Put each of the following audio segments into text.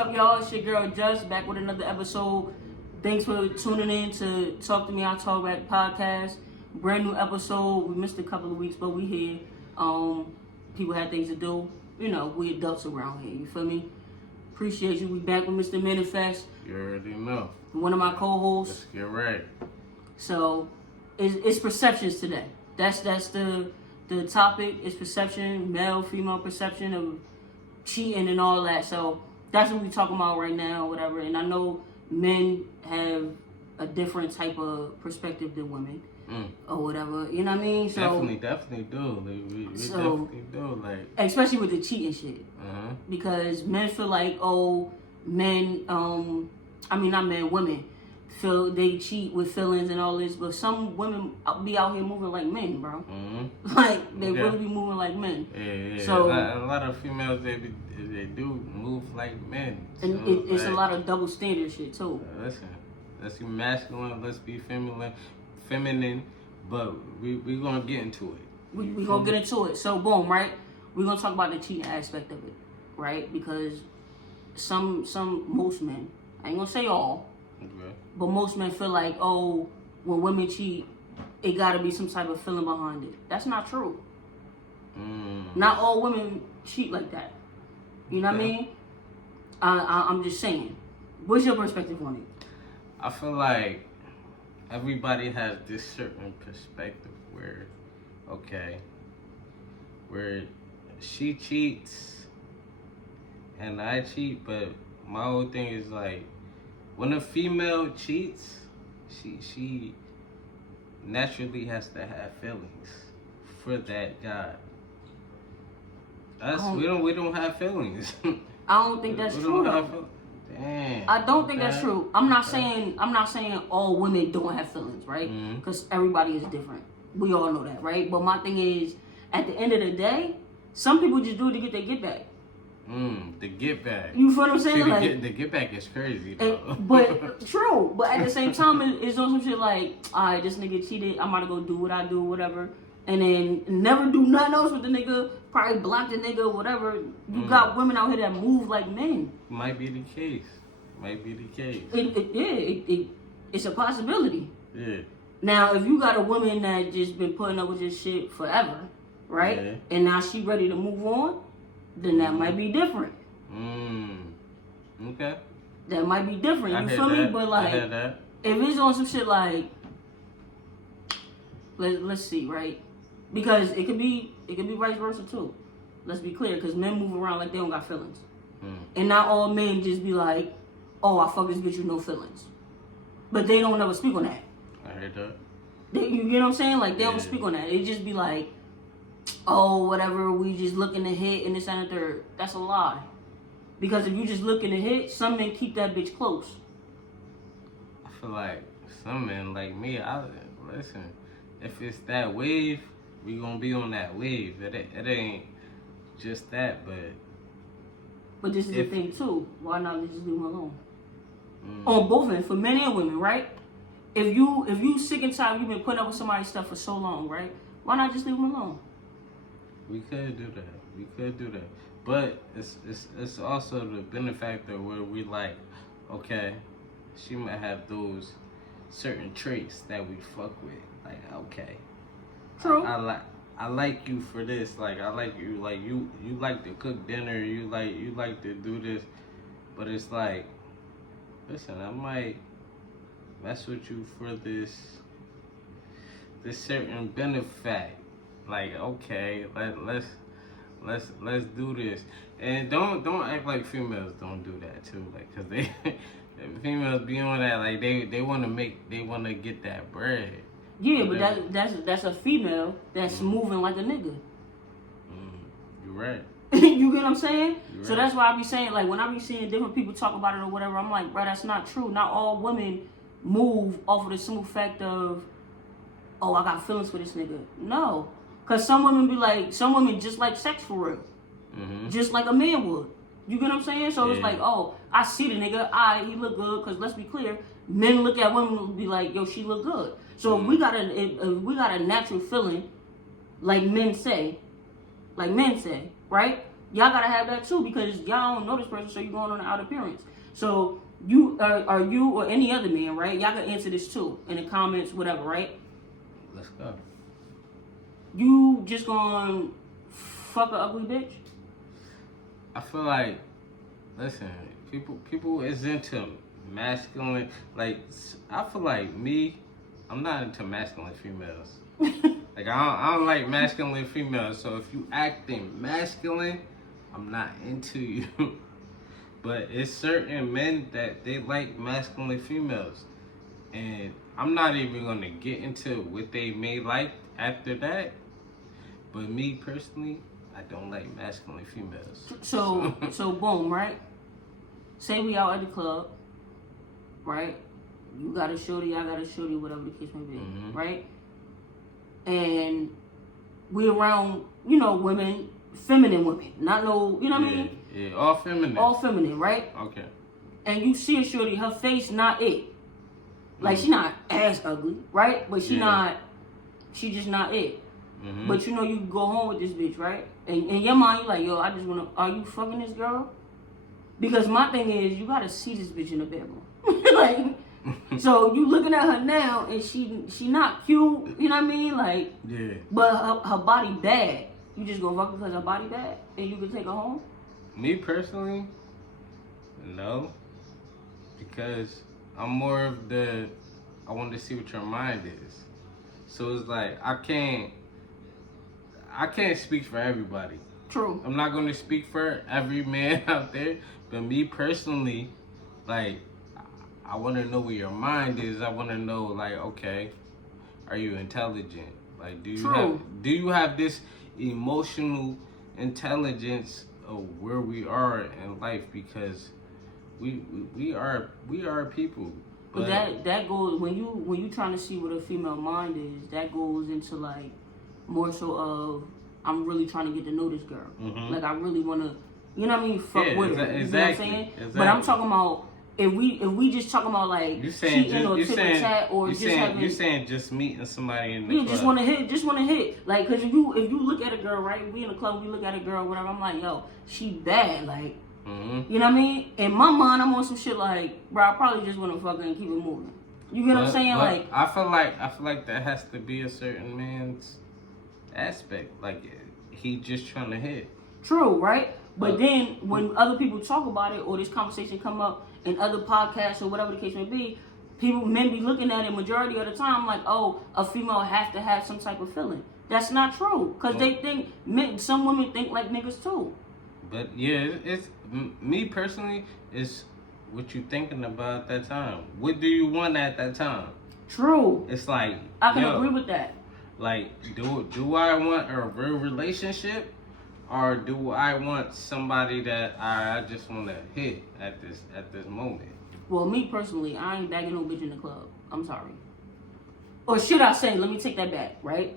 up, y'all? It's your girl Just back with another episode. Thanks for tuning in to Talk to Me, I'll Talk Back podcast. Brand new episode. We missed a couple of weeks, but we here. People had things to do. You know, we adults around here. You feel me? Appreciate you. We back with Mr. Manifest. You already know. One of my co-hosts. Let's get right. So, it's perceptions today. That's the topic. It's perception, male, female perception of cheating and all that. So that's what we talking about right now, whatever. And I know men have a different type of perspective than women, or whatever. You know what I mean? So definitely do. We definitely do. Like, especially with the cheating shit, because men feel like, men. Not men, women feel they cheat with feelings and all this, but some women be out here moving like men, bro. Like they really be moving like men. Yeah. So a lot of females they do move like men. And so it's a lot of double standard shit too. Listen, let's be masculine, let's be feminine, but we gonna get into it. We gonna get into it. So boom, right? We're gonna talk about the cheating aspect of it, right? Because most men, I ain't gonna say all. Okay. But most men feel like, when women cheat, it gotta be some type of feeling behind it. That's not true. Not all women cheat like that. You know what I mean? I'm just saying. What's your perspective on it? I feel like everybody has this certain perspective where she cheats and I cheat, but my whole thing is like, when a female cheats, she naturally has to have feelings for that guy. Us, we don't have feelings. I don't think that's true though. Damn. I don't think that's true. I'm not saying all women don't have feelings, right? Because everybody is different. We all know that, right? But my thing is, at the end of the day, some people just do it to get their get back. The get back. You feel what I'm saying? See, the get back is crazy though. But true. But at the same time, it's on some shit like, alright, this nigga cheated. I'm about to go do what I do, whatever, and then never do nothing else with the nigga. Probably block the nigga, whatever. You got women out here that move like men. Might be the case. It's a possibility. Yeah. Now, if you got a woman that just been putting up with this shit forever, right? Yeah. And now she ready to move on, then that might be different. Okay. That might be different. You feel me? But like, if it's on some shit like, let's see, right? Because it could be vice versa too. Let's be clear, because men move around like they don't got feelings, and not all men just be like, I fuck this bitch with no feelings, but they don't never speak on that. I heard that. You get what I'm saying? Like they don't speak on that. It just be like, whatever, we just looking to hit and this and the third. That's a lie. Because if you just looking to hit, some men keep that bitch close. I feel like some men like me, listen, if it's that wave, we gonna be on that wave. It ain't just that, But this is the thing too. Why not just leave them alone? On both ends, for men and women, right? If you sick and tired, you've been putting up with somebody's stuff for so long, right? Why not just leave them alone? We could do that. But it's also the benefactor where we like, okay, she might have those certain traits that we fuck with. Like, okay. True. I like you for this. Like, I like you. Like, you like to cook dinner. You like to do this. But it's like, listen, I might mess with you for this certain benefit. Like, okay, let's do this. And don't act like females don't do that too. Like, cause they females be on that. Like, they want to get that bread. Yeah, but that's a female that's moving like a nigga. You're right. You get what I'm saying? You're so right. that's why I be saying, like, when I be seeing different people talk about it or whatever, I'm like, bro, that's not true. Not all women move off of the simple fact of, I got feelings for this nigga. No. Because some women just like sex for real. Just like a man would. You get what I'm saying? So it's like, I see the nigga, he look good. Because let's be clear, men look at women and be like, yo, she look good. So if we got a natural feeling, like men say, right? y'all gotta have that too, because y'all don't know this person, so you're going on an out appearance. So you are you or any other man, right? Y'all can answer this too in the comments, whatever, right? Let's go. You just gonna fuck a ugly bitch? I feel like, listen, people is into masculine. Like, I feel like I'm not into masculine females. Like, I don't like masculine females. So if you acting masculine, I'm not into you. But it's certain men that they like masculine females, and I'm not even gonna get into what they may like after that. But me personally, I don't like masculine females. So boom, right? Say we out at the club, right? You got a shorty, I got a shorty, whatever the case may be, right? And we around, women, feminine women, not no, you know what I mean? Yeah, all feminine. All feminine, right? Okay. And you see a shorty, her face not it. Like, she not ass ugly, right? But she just not it. But you can go home with this bitch, right? And in your mind, you're like, yo, I just wanna, are you fucking this girl? Because my thing is, you gotta see this bitch in the bedroom. Like, so you looking at her now, and she not cute, you know what I mean? Like, yeah. But her body bad. You just gonna fuck because her body bad, and you can take her home? Me personally, no. Because I'm more of I want to see what your mind is. So it's like, I can't speak for everybody. True. I'm not going to speak for every man out there, but me personally, like, I want to know where your mind is. I want to know, like, okay, are you intelligent? Like, do you have this emotional intelligence of where we are in life? Because we are people. But that goes when you trying to see what a female mind is. That goes into like more so of, I'm really trying to get to know this girl. Like, I really want to, you know what I mean? Fuck with her. You know what I'm saying? Exactly. But I'm talking about if we just talking about like cheating or tit for tat or just having. You saying just meeting somebody in the club. Just want to hit. Like, cause if you look at a girl, right? We in the club, we look at a girl, whatever. I'm like, yo, she bad. Like, you know what I mean? In my mind, I'm on some shit like, bro, I probably just want to fucking keep it moving. You get what I'm saying? Like, I feel like that has to be a certain man's aspect. Like, he just trying to hit. True, right? But then when other people talk about it, or this conversation come up in other podcasts or whatever the case may be, men be looking at it majority of the time like, oh, a female has to have some type of feeling. That's not true, because they think some women think like niggas too. But yeah, it's me personally. It's what you thinking about at that time. What do you want at that time? True. It's like, I can agree with that. Like, do I want a real relationship, or do I want somebody that I just want to hit at this moment? Well, me personally, I ain't bagging no bitch in the club. I'm sorry. Or should I say, let me take that back, right?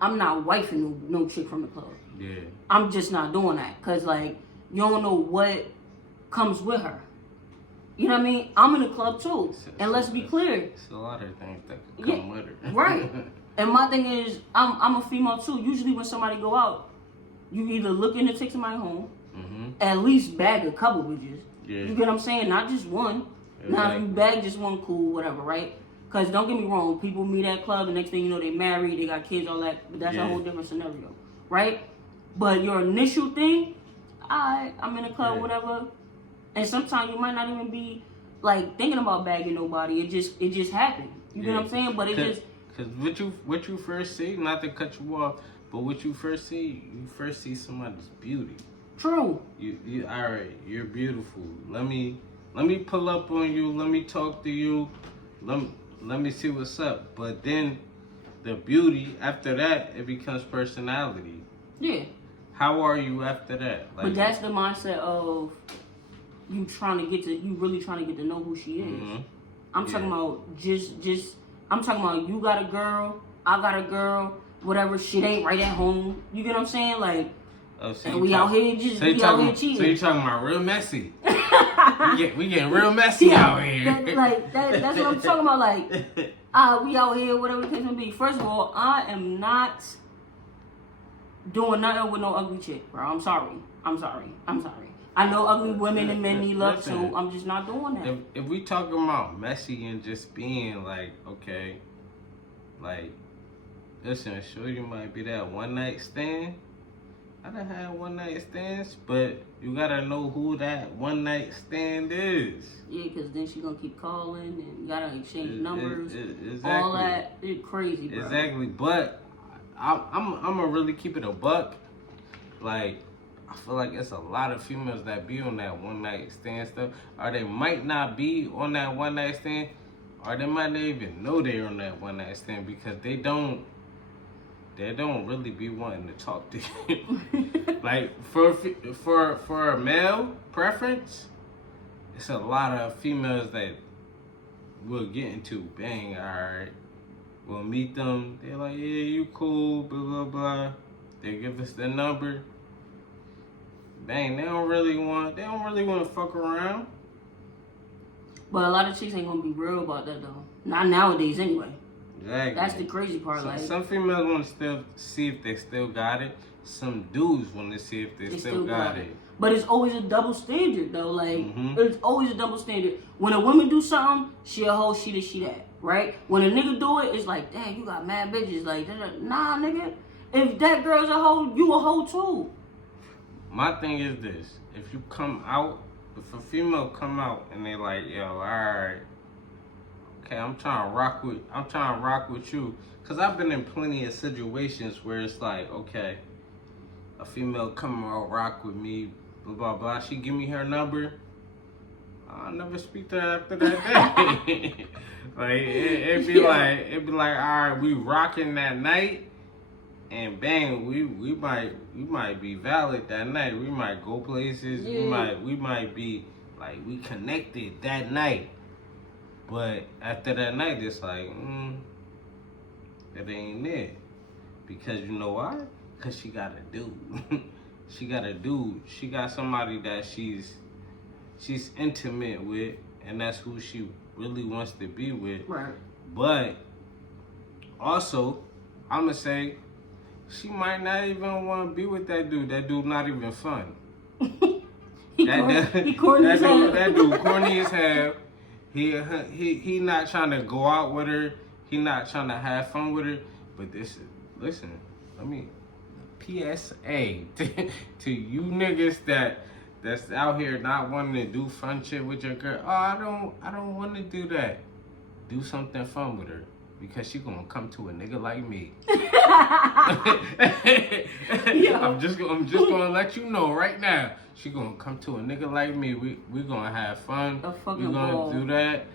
I'm not wifing no chick from the club. Yeah. I'm just not doing that, because, like, you don't know what comes with her. You know what I mean? I'm in the club too. And let's be clear. It's a lot of things that could come with her. Right. And my thing is, I'm a female too. Usually when somebody go out, you either looking to take somebody home, at least bag a couple bitches. Yeah. You get what I'm saying? Not just one. Exactly. Now, if you bag just one, cool, whatever, right? Because don't get me wrong, people meet at club, the next thing you know, they married, they got kids, all that. But that's a whole different scenario, right? But your initial thing, I'm in a club, whatever. And sometimes you might not even be like thinking about bagging nobody. It just happened. You get what I'm saying? But it just. Because what you first see, not to cut you off, but what you first see somebody's beauty. True. You all right, you're beautiful. Let me pull up on you, let me talk to you, let me see what's up. But then the beauty, after that, it becomes personality. Yeah. How are you after that? Like, but that's the mindset of you really trying to get to know who she is. I'm talking about just I'm talking about you got a girl, I got a girl, whatever, shit ain't right at home. You get what I'm saying? Like, and we out here cheating. So you're talking about real messy. we getting real messy out here. That's what I'm talking about. Like, we out here, whatever the case may be. First of all, I am not doing nothing with no ugly chick, bro. I'm sorry. I'm sorry. I know ugly women and men need love Listen, too. I'm just not doing that. If we talking about messy and just being like, okay, like, listen, sure you might be that one night stand. I done had one night stands, but you gotta know who that one night stand is. Yeah, because then she gonna keep calling and you gotta exchange numbers. Exactly. All that. It's crazy, bro. Exactly, but I'm gonna really keep it a buck. Like, I feel like it's a lot of females that be on that one night stand stuff, or they might not be on that one night stand, or they might not even know they're on that one night stand because they don't really be wanting to talk to you. Like for a male preference, it's a lot of females that we'll get into. Bang, alright. We'll meet them. They're like, yeah, you cool, blah blah blah. They give us their number. Bang, they don't really want to fuck around. But a lot of chicks ain't gonna be real about that though. Not nowadays anyway. Exactly. That's the crazy part. Some females want to still see if they still got it. Some dudes want to see if they still got it. But it's always a double standard though. Like it's always a double standard. When a woman do something, she a hoe, she this, she that. Right? When a nigga do it, it's like, damn, you got mad bitches. Like, nah, nigga. If that girl's a hoe, you a hoe too. My thing is this: if you come out, if a female come out and they like, yo, alright, okay, I'm trying to rock with you, cause I've been in plenty of situations where it's like, okay, a female come out rock with me, blah blah blah. She give me her number, I'll never speak to her after that day. Like it'd be like, alright, we rocking that night. And bang, we might be valid that night. We might go places. Yeah. We might be like we connected that night. But after that night, it's like, that ain't it. Because you know why? Because she got a dude. She got a dude. She got somebody that she's intimate with, and that's who she really wants to be with. Right. But also, I'ma say, she might not even want to be with that dude. That dude not even fun. That dude corny as hell. He not trying to go out with her. He not trying to have fun with her. But listen, let me PSA to you niggas that's out here not wanting to do fun shit with your girl. Oh, I don't want to do that. Do something fun with her. Because she gonna come to a nigga like me. I'm just gonna let you know right now. She gonna come to a nigga like me. We gonna have fun. We gonna do that.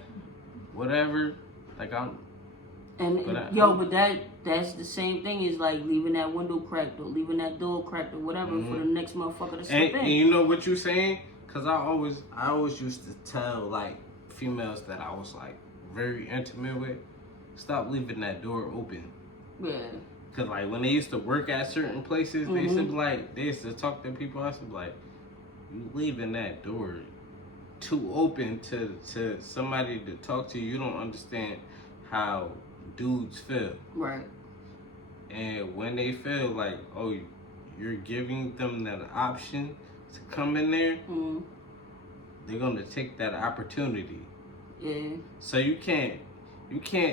Whatever. Like but that's the same thing as like leaving that window cracked or leaving that door cracked or whatever for the next motherfucker to slip in. And you know what you saying? Cause I always used to tell like females that I was like very intimate with. Stop leaving that door open. Yeah. Cause like when they used to work at certain places, they used to talk to people. I used to be like, you leaving that door too open to somebody to talk to. You don't understand how dudes feel. Right. And when they feel like, oh, you're giving them that option to come in there, they're gonna take that opportunity. Yeah. So you can't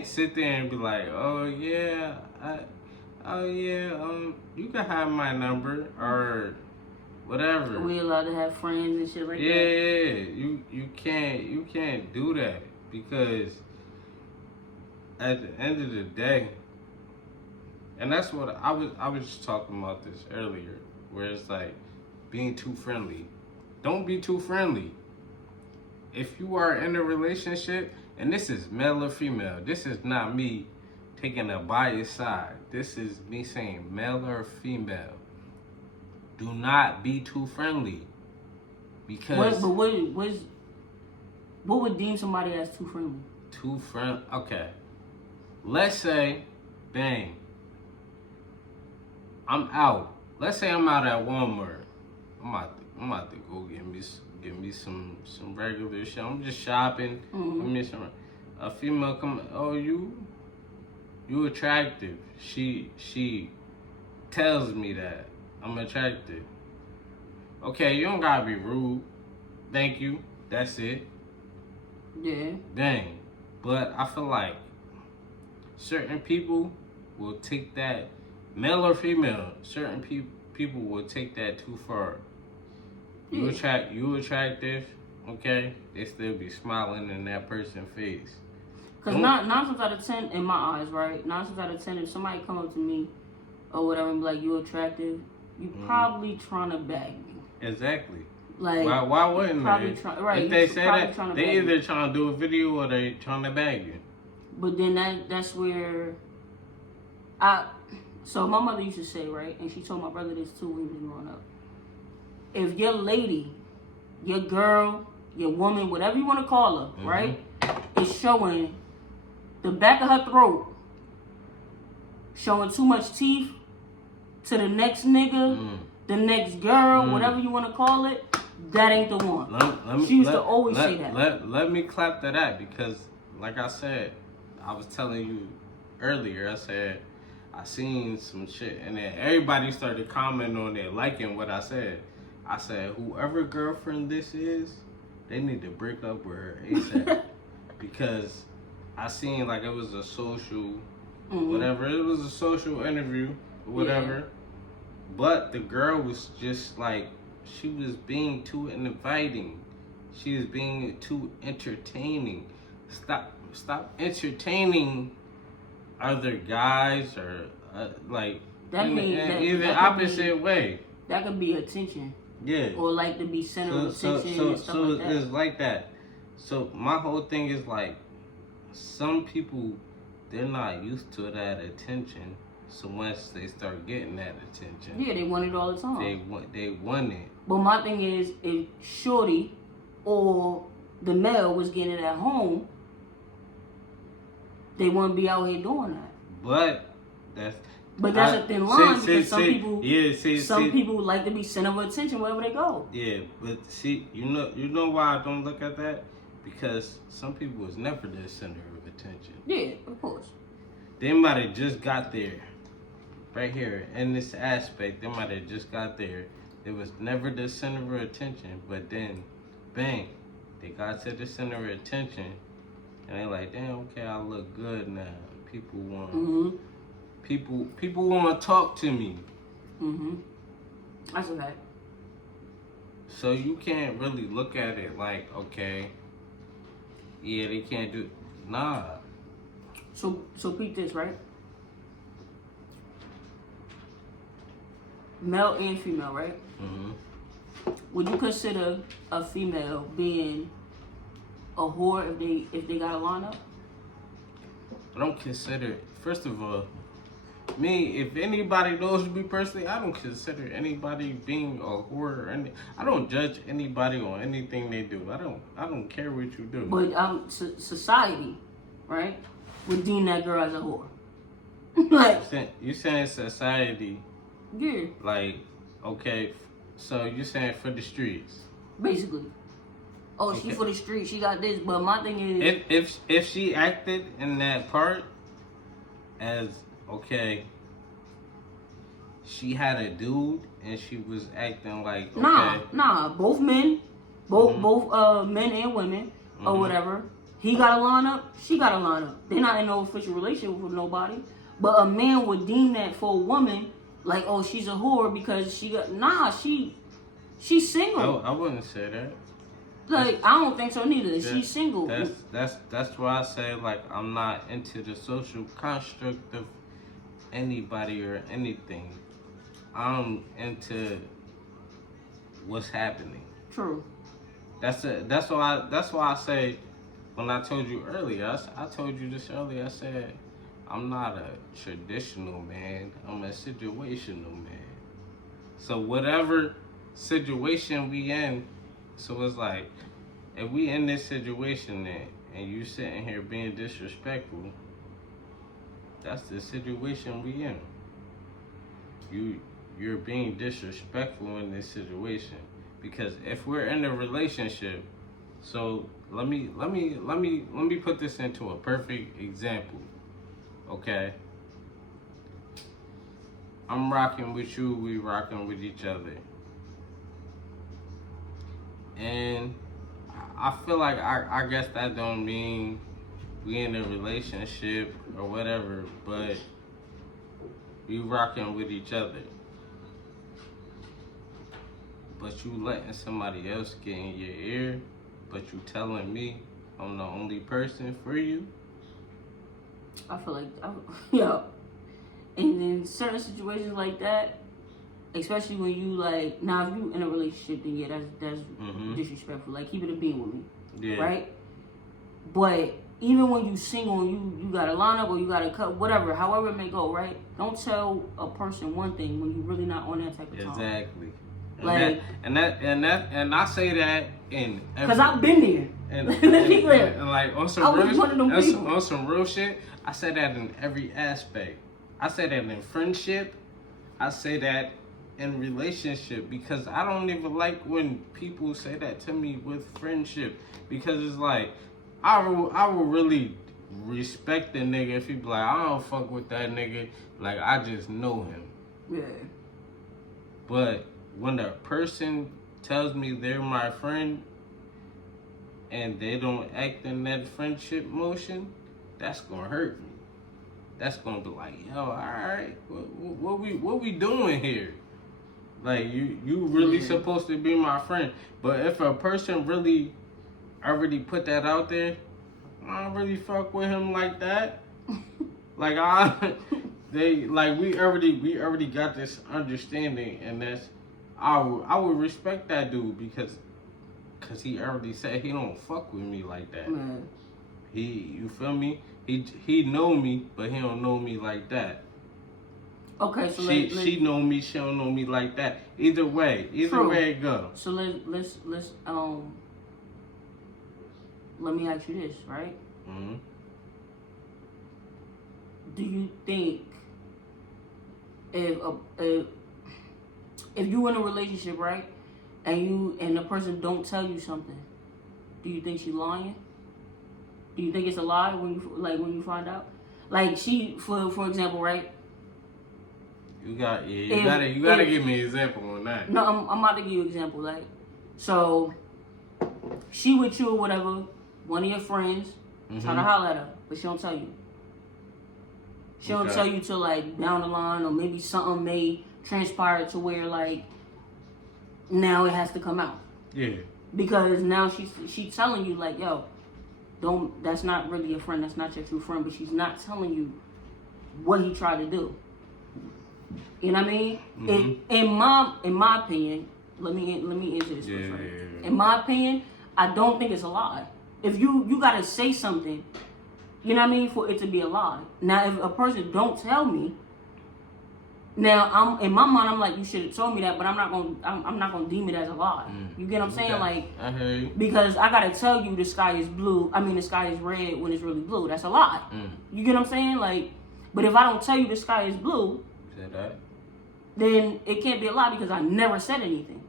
sit there and be like, oh yeah, you can have my number or whatever. Are we allowed to have friends and shit like that? Yeah, you can't do that because at the end of the day, and that's what I was just talking about this earlier, where it's like being too friendly. Don't be too friendly. If you are in a relationship, and this is male or female, this is not me taking a biased side. This is me saying male or female. Do not be too friendly. Because what would deem somebody as too friendly? Too friendly. Okay. Let's say, bang, I'm out. Let's say I'm out at Walmart. I'm about to go get me some regular shit. I'm just shopping. A female come. Oh, you attractive. She tells me that I'm attractive. Okay, you don't gotta be rude. Thank you. That's it. Yeah. Dang. But I feel like certain people will take that, male or female, certain people will take that too far. You attractive, okay? They still be smiling in that person's face. Because nine times out of 10, in my eyes, right? 9 times out of 10, if somebody come up to me or whatever and be like, you attractive, you probably trying to bag me. Exactly. Like, why wouldn't they? Right, if they say that, they either me. trying to do a video or they trying to bag you. But then that's where so my mother used to say, right, and she told my brother this too when he was growing up. If your lady, your girl, your woman, whatever you want to call her, right, is showing the back of her throat, showing too much teeth to the next nigga, the next girl, whatever you want to call it, that ain't the one. She used to always say that. Let me clap to that because, like I said, I was telling you earlier, I said, I seen some shit and then everybody started commenting on it, liking what I said. I said, whoever girlfriend this is, they need to break up with her ASAP. Because I seen like it was a social, whatever. It was a social interview, whatever. Yeah. But the girl was just like, she was being too inviting. She was being too entertaining. Stop entertaining other guys or like either opposite way. That could be attention. Yeah. Or like to be center of attention and stuff like that. It's like that. So my whole thing is like, some people, they're not used to that attention. So once they start getting that attention, yeah, they want it all the time. They want it. But my thing is, if shorty or the male was getting it at home, they wouldn't be out here doing that. But that's a thin line because some people like to be center of attention wherever they go. Yeah, but see, you know why I don't look at that? Because some people was never the center of attention. Yeah, of course. They might have just got there. Right here, in this aspect, they might have just got there. It was never the center of attention, but then, bang, they got to the center of attention, and they're like, damn, okay, I look good now. People want, people want to talk to me. That's okay. So you can't really look at it like, okay, yeah, they can't do, nah. So peep this, right? Male and female, right? Would you consider a female being a whore if they got a lineup? I don't consider. First of all, me, if anybody knows me personally, I don't consider anybody being a whore or any. I don't judge anybody on anything they do. I don't care what you do. But society, right, would deem that girl as a whore. Like you saying society? Yeah. Like, okay, so you're saying for the streets? Basically. Oh, okay. She for the streets. She got this. But my thing is, if she acted in that part as okay, she had a dude and she was acting like okay. Nah. Both men, both men and women or whatever. He got a lineup. She got a lineup. They're not in no official relationship with nobody. But a man would deem that for a woman. Like, oh, she's a whore because she got she's single. I wouldn't say that. Like, I don't think so neither. She's single. That's why I say like I'm not into the social construct of anybody or anything. I'm into what's happening. True. That's why I say when I told you earlier, I told you this earlier. I said, I'm not a traditional man. I'm a situational man. So whatever situation we in, so it's like, if we in this situation and you sitting here being disrespectful, that's the situation we in. You're being disrespectful in this situation. Because if we're in a relationship, so let me put this into a perfect example. Okay, I'm rocking with you, we rocking with each other. And I feel like I guess that don't mean we in a relationship or whatever, but we rocking with each other. But you letting somebody else get in your ear, but you telling me I'm the only person for you. I feel like, yeah. And in certain situations like that, especially when you like, now if you in a relationship, then yeah, that's disrespectful. Like, keep it a being with me, Yeah. right? But even when you single, and you got a lineup or you got a cut, whatever, however it may go, right? Don't tell a person one thing when you really not on that type of time. Exactly. Like, and I say that in because I've been there. And, Let's be clear. And like on some on some real shit, I say that in every aspect. I say that in friendship. I say that in relationship, because I don't even like when people say that to me with friendship, because it's like I will really respect the nigga if he be like, I don't fuck with that nigga, like I just know him. Yeah. But when a person tells me they're my friend and they don't act in that friendship motion, that's gonna hurt me. That's gonna be like, yo, all right, what we doing here? Like, you really supposed to be my friend. But if a person really already put that out there, I don't really fuck with him like that. Like we already got this understanding, and that's I would respect that dude because he already said he don't fuck with me like that. Man. You feel me? He know me, but he don't know me like that. Okay, so she know me, she don't know me like that. Either way it go. So let's let me ask you this, right? Mm-hmm. Do you think if you in a relationship, right, and the person don't tell you something, do you think she lying? Do you think it's a lie when you find out? Like, she, for example, right? You gotta give me an example on that. No, I'm about to give you an example. Like, so she with you or whatever, one of your friends trying to holler at her, but she don't tell you. She don't tell you till like down the line, or maybe something may transpire to where like now it has to come out. Yeah. Because now she's telling you like, yo, that's not really a friend, that's not your true friend, but she's not telling you what he tried to do. You know what I mean? Mm-hmm. In my opinion, let me answer this first. Right? In my opinion, I don't think it's a lie. If you gotta say something, you know what I mean, for it to be a lie. Now, if a person don't tell me, now I'm in my mind, I'm like, you should have told me that, but I'm not gonna deem it as a lie. You get what I'm saying? Okay. Like, I heard you. Because I gotta tell you the sky is blue. I mean, the sky is red when it's really blue. That's a lie. You get what I'm saying? Like, but if I don't tell you the sky is blue, said that, then it can't be a lie because I never said anything.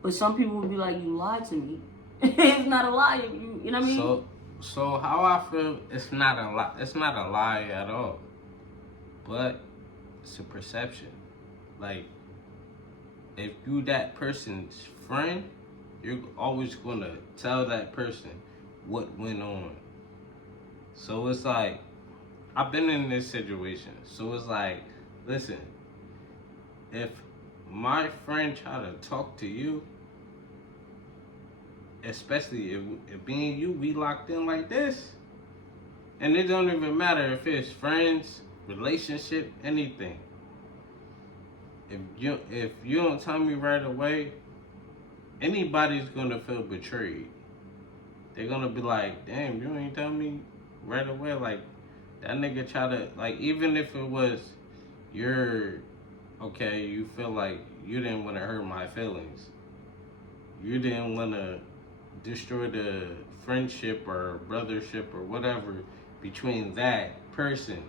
But some people would be like, you lied to me. It's not a lie. You know what I mean? So how I feel, it's not a lie. It's not a lie at all. But it's a perception. Like, if you that person's friend, you're always gonna tell that person what went on. So it's like, I've been in this situation. So it's like, listen, if my friend try to talk to you, especially if me and you, we locked in like this, and it don't even matter if it's friends, relationship, anything. If you don't tell me right away, anybody's gonna feel betrayed. They're gonna be like, damn, you ain't tell me right away. Like, that nigga try to, like, even if it was you feel like you didn't want to hurt my feelings. You didn't want to destroy the friendship or brothership or whatever between that person.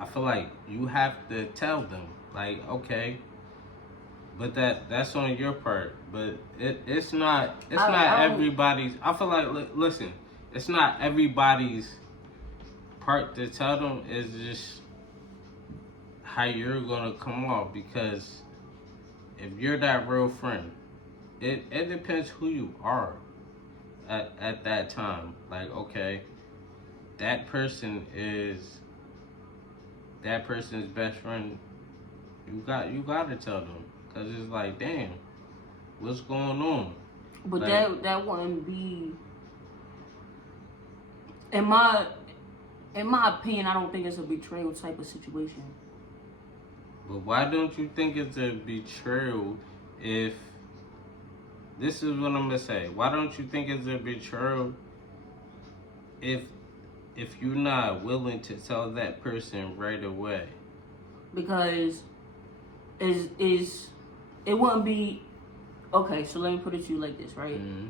I feel like you have to tell them, like, okay, but that's on your part. But it's not everybody's. I feel like, listen, it's not everybody's part to tell them. It's just how you're gonna come off, because if you're that real friend, it depends who you are at that time. Like, okay, that person is that person's best friend. You gotta tell them, cause it's like, damn, what's going on? But Like, that wouldn't be, in my opinion, I don't think it's a betrayal type of situation. but why don't you think it's a betrayal if this is what I'm gonna say? Why don't you think it's a betrayal if you're not willing to tell that person right away? Because is it wouldn't be okay. So let me put it to you like this, right? Mm-hmm.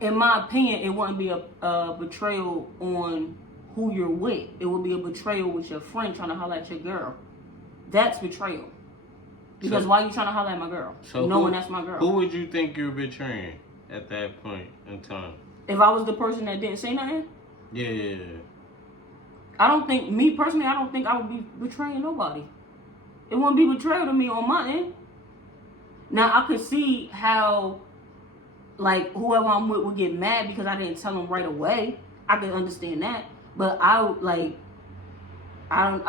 In my opinion, it wouldn't be a betrayal on who you're with. It would be a betrayal with your friend trying to holler at your girl. That's betrayal. Because why are you trying to holler at my girl? So knowing that's my girl. Who would you think you're betraying at that point in time? If I was the person that didn't say nothing? Yeah. I don't think, me personally, I don't think I would be betraying nobody. It wouldn't be betrayal to me on my end. Now, I could see how, like, whoever I'm with would get mad because I didn't tell them right away. I could understand that. But I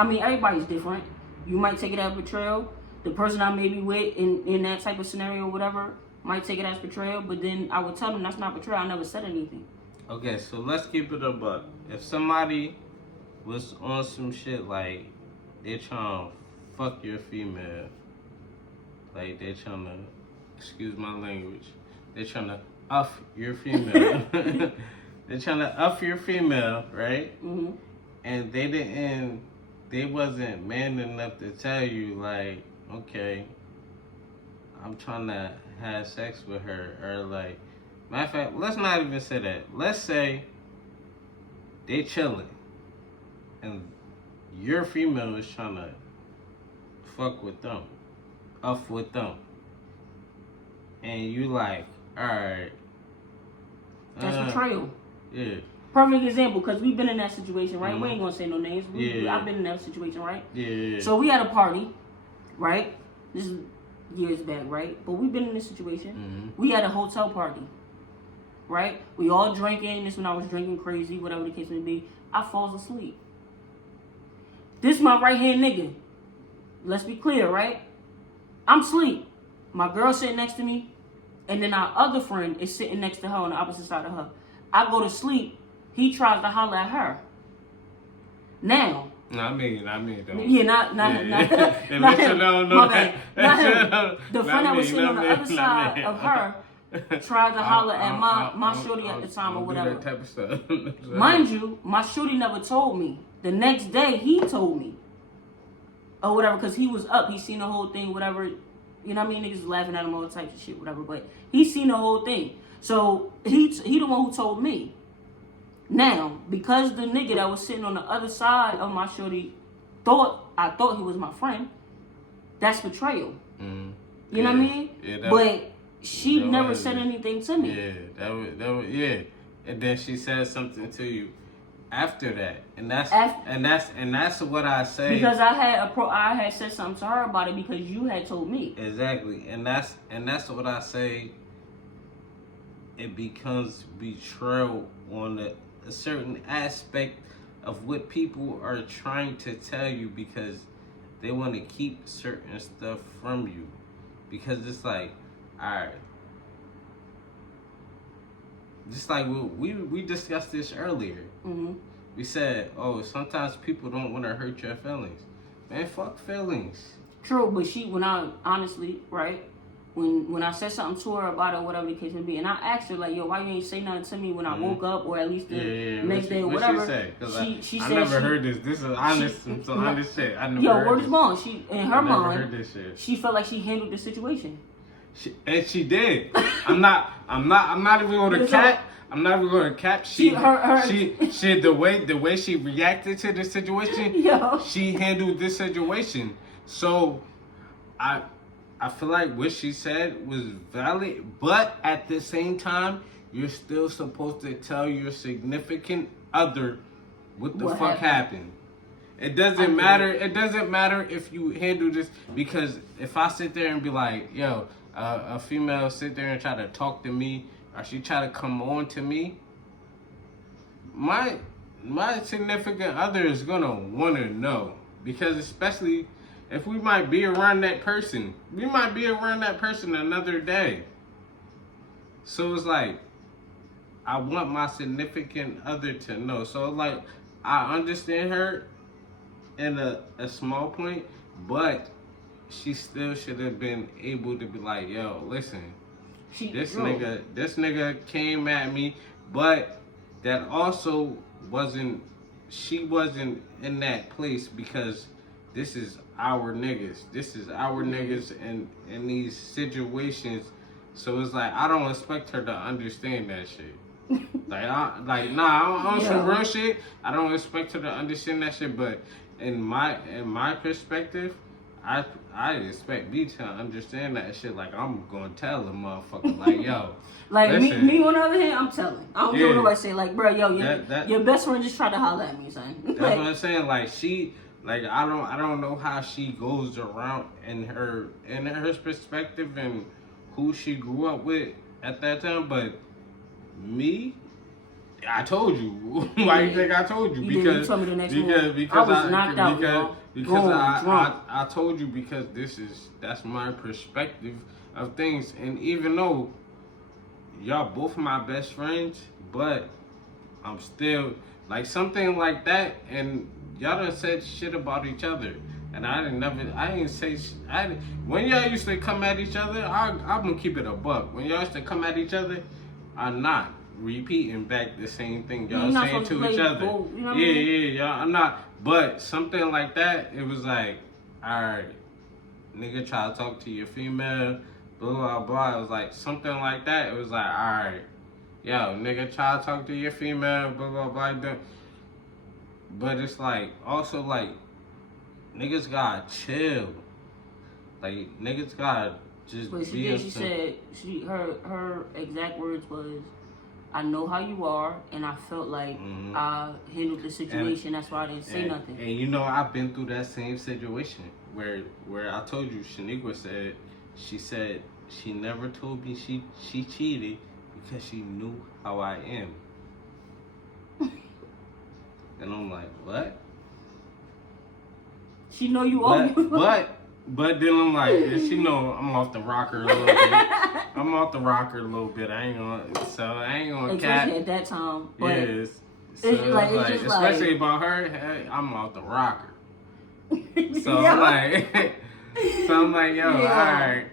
mean, everybody's different. You might take it as betrayal. The person I may be with in that type of scenario or whatever might take it as betrayal. But then I would tell them that's not betrayal. I never said anything. Okay, so let's keep it a buck. If somebody was on some shit like they're trying to fuck your female, like they're trying to, excuse my language, they're trying to uff your female. They're trying to uff your female, right? Mm-hmm. And they wasn't man enough to tell you, like, okay, I'm trying to have sex with her, or like, matter of fact, let's not even say that. Let's say they chilling, and your female is trying to fuck with them, uff with them, and you like, all right, That's betrayal. Yeah. Perfect example, because we've been in that situation, right? Mm-hmm. We ain't gonna say no names. I've been in that situation, right? Yeah. So we had a party, right? This is years back, right? But we've been in this situation. Mm-hmm. We had a hotel party, right? We all drinking. This when I was drinking crazy, whatever the case may be. I falls asleep. This my right hand nigga. Let's be clear, right? I'm asleep. My girl sitting next to me, and then our other friend is sitting next to her on the opposite side of her. I go to sleep. He tries to holler at her. Now. No, I mean, don't. Yeah, not him. My bad. Not him. The friend that was sitting on the other side of her tried to holler at my shorty at the time or whatever. That type of stuff. Mind you, my shorty never told me. The next day, he told me. Or whatever, because he was up. He seen the whole thing, whatever. You know what I mean? Niggas was laughing at him, all types of shit, whatever. But he seen the whole thing. So, he the one who told me. Now, because the nigga that was sitting on the other side of my shorty I thought he was my friend, that's betrayal. Mm-hmm. You know what I mean? Yeah, but she never said anything to me. Yeah, that was yeah. And then she said something to you after that, and that's what I say. Because I had said something to her about it because you had told me. Exactly, and that's what I say. It becomes betrayal on a certain aspect of what people are trying to tell you because they want to keep certain stuff from you. Because it's like, alright. Just like we discussed this earlier. Mm-hmm. We said, oh, sometimes people don't want to hurt your feelings. Man, fuck feelings. True, but when I honestly, right? When I said something to her about it, whatever the case may be, and I asked her like, "Yo, why you ain't say nothing to me when I woke up, or at least the next day, or whatever?" She said, I never heard this. This is honest, some honest shit. I never. Yo, heard word this. is bond. She in her mind, heard this shit. She felt like she handled the situation. She did. I'm not even going to cap. I'm not even going to cap. She the way she reacted to the situation. Yo. She handled this situation. So, I feel like what she said was valid, but at the same time, you're still supposed to tell your significant other what the fuck happened. It doesn't matter. It doesn't matter if you handle this, because if I sit there and be like, yo, a female sit there and try to talk to me, or she try to come on to me, my significant other is gonna want to know, because especially if we might be around that person, another day. So it's like, I want my significant other to know. So like, I understand her in a small point, but she still should have been able to be like, yo, listen, this nigga came at me, but that also she wasn't in that place because this is our niggas. This is our niggas in these situations. So it's like, I don't expect her to understand that shit. On some real shit, I don't expect her to understand that shit, but in my perspective, I expect me to understand that shit. Like, I'm gonna tell the motherfucker, like, yo. Like, listen, me on the other hand, I'm telling. I don't care what nobody say, like, bro, yo, your best friend just tried to holler at me, son. That's what I'm saying. Like, I don't know how she goes around in her perspective and who she grew up with at that time, but me, I told you. Why you think I told you? Because you told me the next morning. Because I was knocked out. I told you, because that's my perspective of things. And even though y'all both my best friends, but I'm still like, something like that, and y'all done said shit about each other. And when y'all used to come at each other, I'm gonna keep it a buck. When y'all used to come at each other, I'm not repeating back the same thing y'all saying to each other. You know what I mean? Y'all, I'm not. But something like that, it was like, alright, nigga try to talk to your female, blah, blah, blah. It was like, something like that. It was like, alright, yo, nigga try to talk to your female, blah, blah, blah. But it's like, also like, niggas gotta chill. Like, niggas gotta just but be she said, her exact words was, I know how you are, and I felt like I handled the situation. That's why I didn't say nothing. And you know, I've been through that same situation where I told you, Shaniqua said she never told me she cheated because she knew how I am. And I'm like, what? She know you are. But then I'm like, she know I'm off the rocker a little bit. I ain't gonna cap. At that time. But yes. So it's especially about her, hey, I'm off the rocker. So I'm like, yo, alright.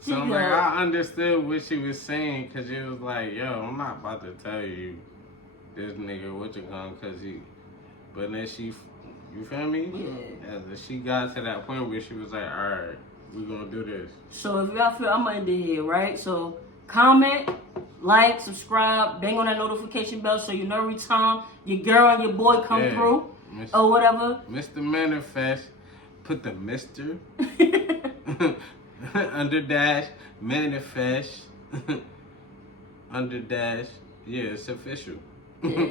So I'm like, I understood what she was saying, because she was like, yo, I'm not about to tell you this nigga what you gonna, cause he, but then she, you feel me? Yeah. And she got to that point where she was like, alright, we're gonna do this. So if y'all feel, I'm gonna end it here, right? So comment, like, subscribe, bang on that notification bell so you know every time your girl and your boy come through or whatever. Mr. Manifest, put the Mr. under dash manifest under dash. Yeah, it's official. Yeah.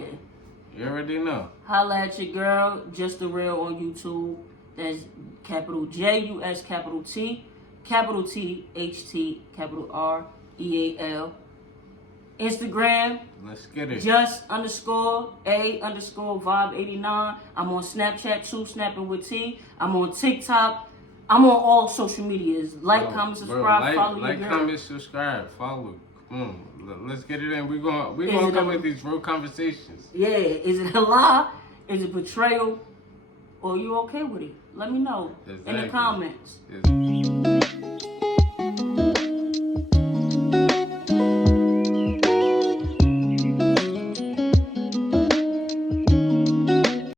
You already know. Holla at your girl, Just the Real on YouTube. That's capital JUS, capital T, capital THT, capital REAL. Instagram. Let's get it. Just_A_Vibe89. I'm on Snapchat too, snapping with T. I'm on TikTok. I'm on all social medias. Comment, subscribe, follow your girl. Comment, subscribe, follow. Come on, let's get it in. We're gonna come with these real conversations. Yeah, is it a lie? Is it betrayal? Or are you okay with it? Let me know in the comments.